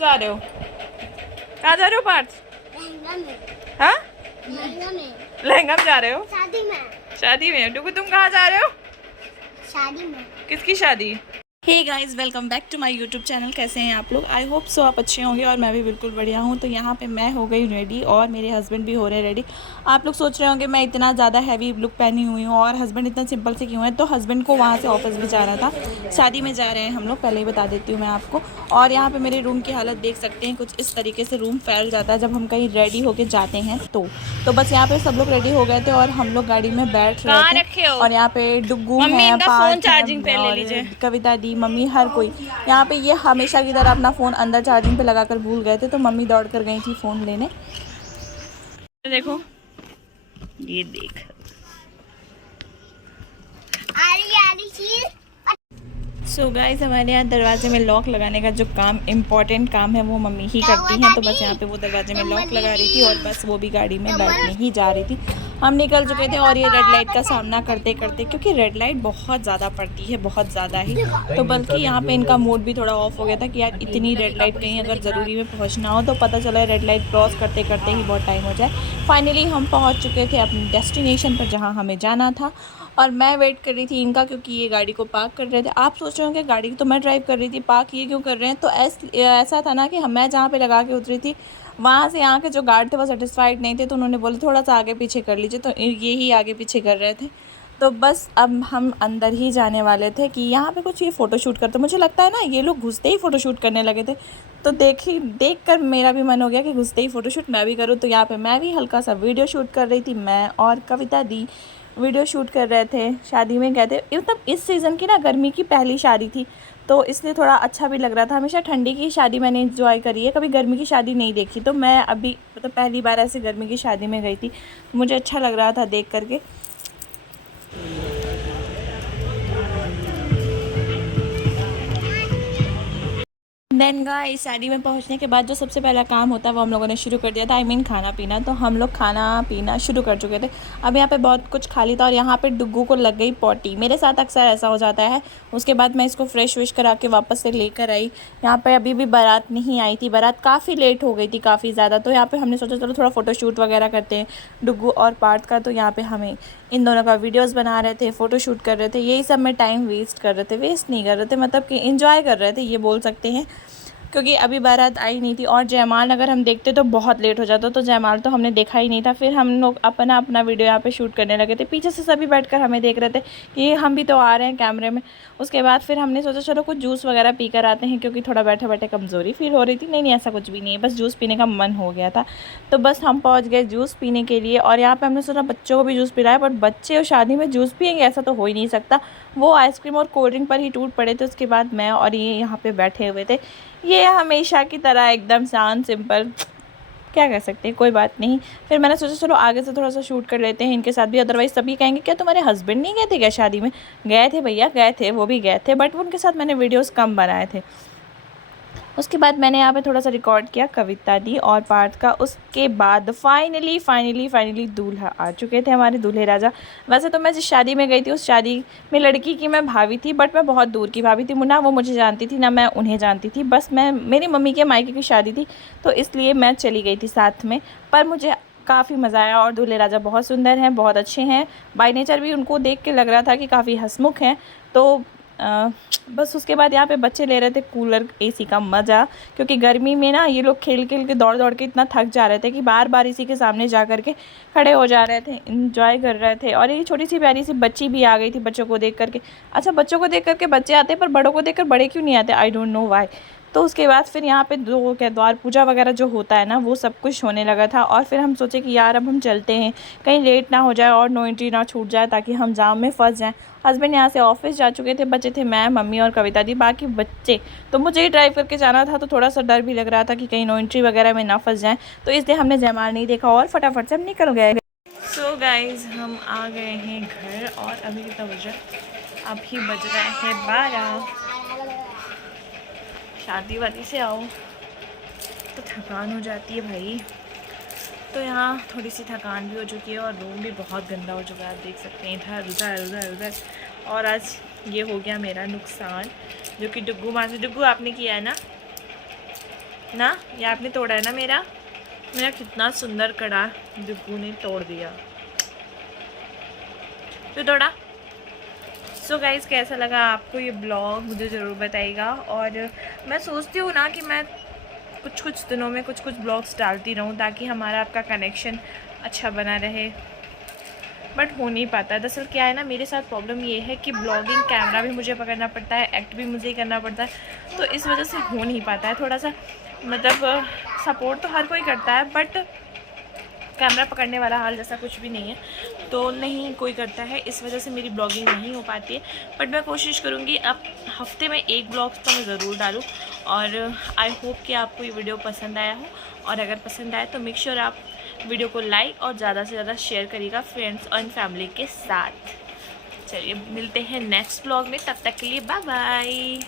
जा रहे हो? कहाँ जा रहे हो पार्थ? लहंगा में। हाँ? लहंगा में। लहंगा में जा रहे हो? शादी में। शादी में? डुगू तुम कहाँ जा रहे हो? शादी में। किसकी शादी? Hey guys, welcome back to my YouTube channel. कैसे हैं आप लोग? आई होप सो आप अच्छे होंगे और मैं भी बिल्कुल बढ़िया हूँ। तो यहाँ पे मैं हो गई रेडी और मेरे हस्बैंड भी हो रहे रेडी। आप लोग सोच रहे होंगे मैं इतना ज़्यादा हैवी लुक पहनी हुई हूँ और हस्बैंड इतना सिंपल से क्यों है। तो हस्बैंड को वहाँ से ऑफिस भी जाना था, शादी में जा रहे हैं हम लोग, पहले ही बता देती हूँ मैं आपको। और यहाँ पर मेरे रूम की हालत देख सकते हैं, कुछ इस तरीके से रूम फैल जाता है जब हम कहीं रेडी होके जाते हैं। तो बस यहाँ पर सब लोग रेडी हो गए थे और हम लोग गाड़ी में बैठ रहे थे। और यहाँ पे डुग्गू है, पार्थ है, कविता दी, मम्मी, हर कोई यहाँ पे। ये हमेशा की तरह अपना फ़ोन अंदर चार्जिंग पे लगाकर भूल गए थे, तो मम्मी दौड़ कर गई थी फ़ोन लेने। देखो ये देख सो गाइस, हमारे यहाँ दरवाजे में लॉक लगाने का जो काम इम्पोर्टेंट काम है वो मम्मी ही करती हैं। तो बस यहाँ पे वो दरवाजे में लॉक लगा रही थी और बस वो भी गाड़ी में बैठने ही जा रही थी। हम निकल चुके थे और ये रेड लाइट का सामना करते करते, क्योंकि रेड लाइट बहुत ज़्यादा पड़ती है, बहुत ज़्यादा ही। तो बल्कि यहाँ पे इनका मूड भी थोड़ा ऑफ हो गया था कि यार इतनी रेड लाइट कहीं अगर ज़रूरी में पहुँचना हो तो पता चला रेड लाइट क्रॉस करते करते ही बहुत टाइम हो जाए। फाइनली हम पहुँच चुके थे अपनी डेस्टिनेशन पर जहाँ हमें जाना था। और मैं वेट कर रही थी इनका, क्योंकि ये गाड़ी को पार्क कर रहे थे। आप सोच रहे होंगे गाड़ी तो मैं ड्राइव कर रही थी, पार्क ये क्यों कर रहे हैं? तो ऐसा था ना कि मैं जहाँ पे लगा के उतरी थी वहाँ से यहाँ के जो गार्ड थे वो सेटिस्फाइड नहीं थे, तो उन्होंने बोले थोड़ा सा आगे पीछे कर लीजिए। तो ये ही आगे पीछे कर रहे थे। तो बस अब हम अंदर ही जाने वाले थे कि यहाँ पे कुछ ये फ़ोटोशूट करते। मुझे लगता है ना ये लोग घुसते ही फ़ोटोशूट करने लगे थे। तो देख कर मेरा भी मन हो गया कि घुसते ही फ़ोटोशूट मैं भी करूँ। तो यहाँ पे मैं भी हल्का सा वीडियो शूट कर रही थी। मैं और कविता दी वीडियो शूट कर रहे थे। शादी में गए थे, मतलब इस सीज़न की ना गर्मी की पहली शादी थी, तो इसलिए थोड़ा अच्छा भी लग रहा था। हमेशा ठंडी की शादी मैंने एंजॉय करी है, कभी गर्मी की शादी नहीं देखी। तो मैं अभी मतलब पहली बार ऐसे गर्मी की शादी में गई थी, मुझे अच्छा लग रहा था देख करके। देन गाइस, शादी में पहुंचने के बाद जो सबसे पहला काम होता है वो हम लोगों ने शुरू कर दिया था, आई मीन खाना पीना। तो हम लोग खाना पीना शुरू कर चुके थे। अब यहाँ पे बहुत कुछ खाली था और यहाँ पे डुग्गू को लग गई पॉटी। मेरे साथ अक्सर ऐसा हो जाता है। उसके बाद मैं इसको फ्रेश विश करा के वापस से लेकर आई। यहाँ पर अभी भी बारात नहीं आई थी, बारात काफ़ी लेट हो गई थी, काफ़ी ज़्यादा। तो यहाँ पर हमने सोचा चलो थोड़ा फ़ोटोशूट वगैरह करते हैं डुग्गू और पार्थ का। तो यहाँ पर हमें इन दोनों का वीडियोस बना रहे थे, फ़ोटोशूट कर रहे थे, यही सब में टाइम वेस्ट कर रहे थे। वेस्ट नहीं कर रहे थे, मतलब कि एंजॉय कर रहे थे, ये बोल सकते हैं, क्योंकि अभी बारात आई नहीं थी। और जयमाल अगर हम देखते तो बहुत लेट हो जाता, तो जयमाल तो हमने देखा ही नहीं था। फिर हम लोग अपना अपना वीडियो यहाँ पे शूट करने लगे थे। पीछे से सभी बैठकर हमें देख रहे थे कि हम भी तो आ रहे हैं कैमरे में। उसके बाद फिर हमने सोचा चलो कुछ जूस वगैरह पी कर आते हैं, क्योंकि थोड़ा बैठे बैठे कमज़ोरी फील हो रही थी। नहीं ऐसा कुछ भी नहीं है, बस जूस पीने का मन हो गया था। तो बस हम पहुँच गए जूस पीने के लिए। और यहाँ पर हमने सोचा बच्चों को भी जूस पिलाया, बट बच्चे और शादी में जूस पिएंगे ऐसा तो हो ही नहीं सकता। वो आइसक्रीम और कोल्ड ड्रिंक पर ही टूट पड़े थे। उसके बाद मैं और ये यहाँ पे बैठे हुए थे। ये हमेशा की तरह एकदम शांत सिंपल, क्या कह सकते हैं, कोई बात नहीं। फिर मैंने सोचा चलो आगे से थोड़ा सा शूट कर लेते हैं इनके साथ भी, अदरवाइज़ सभी कहेंगे क्या तुम्हारे हस्बैंड नहीं गए थे क्या शादी में? गए थे भैया, गए थे, वो भी गए थे, बट उनके साथ मैंने वीडियोस कम बनाए थे। उसके बाद मैंने यहाँ पे थोड़ा सा रिकॉर्ड किया कविता दी और पार्थ का। उसके बाद फाइनली दूल्हा आ चुके थे, हमारे दूल्हे राजा। वैसे तो मैं जिस शादी में गई थी उस शादी में लड़की की मैं भाभी थी, बट मैं बहुत दूर की भाभी थी। ना वो मुझे जानती थी ना मैं उन्हें जानती थी। बस मैं मेरी मम्मी के मायके की शादी थी, तो इसलिए मैं चली गई थी साथ में। पर मुझे काफ़ी मज़ा आया और दूल्हे राजा बहुत सुंदर हैं, बहुत अच्छे हैं। बाय नेचर भी उनको देख के लग रहा था कि काफ़ी हंसमुख हैं। तो बस उसके बाद यहाँ पे बच्चे ले रहे थे कूलर एसी का मज़ा, क्योंकि गर्मी में ना ये लोग खेल खेल के दौड़ दौड़ के इतना थक जा रहे थे कि बार बार इसी के सामने जा कर के खड़े हो जा रहे थे, इंजॉय कर रहे थे। और ये छोटी सी प्यारी सी बच्ची भी आ गई थी बच्चों को देख करके। अच्छा, बच्चों को देख करके बच्चे आते हैं पर बड़ों को देख कर बड़े क्यों नहीं आते? I don't know why. तो उसके बाद फिर यहाँ पे द्वार पूजा वगैरह जो होता है ना वो सब कुछ होने लगा था। और फिर हम सोचे कि यार अब हम चलते हैं, कहीं लेट ना हो जाए और नो एंट्री ना छूट जाए, ताकि हम जाम में फंस जाएं। हस्बैंड यहाँ से ऑफिस जा चुके थे, बच्चे थे मैं, मम्मी और कविता दी, बाकी बच्चे। तो मुझे ही ड्राइव करके जाना था, तो थोड़ा सा डर भी लग रहा था कि कहीं नो एंट्री वगैरह में ना फंस जाएँ। तो इसलिए हमने जयमाल नहीं देखा और फटाफट से हम निकल गए। सो गाइज, हम आ गए हैं घर और अभी कितना बज रहा है 12। शादी वादी से आओ तो थकान हो जाती है भाई। तो यहाँ थोड़ी सी थकान भी हो चुकी है और रूम भी बहुत गंदा हो चुका है, आप देख सकते हैं इधर उधर उधर उधर। और आज ये हो गया मेरा नुकसान, जो कि डुग्गू माँ से। डुग्गू आपने किया है ना? ना, ये आपने तोड़ा है ना मेरा कितना सुंदर कड़ा डुगू ने तोड़ दिया। तो तोड़ा। सो गाइज़, कैसा लगा आपको ये ब्लॉग मुझे ज़रूर बताइएगा। और मैं सोचती हूँ ना कि मैं कुछ कुछ दिनों में कुछ कुछ ब्लॉग्स डालती रहूँ ताकि हमारा आपका कनेक्शन अच्छा बना रहे, बट हो नहीं पाता है। दरअसल क्या है ना, मेरे साथ प्रॉब्लम ये है कि ब्लॉगिंग कैमरा भी मुझे पकड़ना पड़ता है, एक्ट भी मुझे ही करना पड़ता है, तो इस वजह से हो नहीं पाता है। थोड़ा सा मतलब सपोर्ट तो हर कोई करता है, बट कैमरा पकड़ने वाला हाल जैसा कुछ भी नहीं है, तो नहीं कोई करता है, इस वजह से मेरी ब्लॉगिंग नहीं हो पाती है। बट मैं कोशिश करूँगी अब हफ्ते में एक ब्लॉग तो मैं ज़रूर डालूँ। और आई होप कि आपको ये वीडियो पसंद आया हो, और अगर पसंद आए तो मेक श्योर आप वीडियो को लाइक और ज़्यादा से ज़्यादा शेयर करिएगा फ्रेंड्स और फैमिली के साथ। चलिए मिलते हैं नेक्स्ट ब्लॉग में, तब तक के लिए बाय बाय।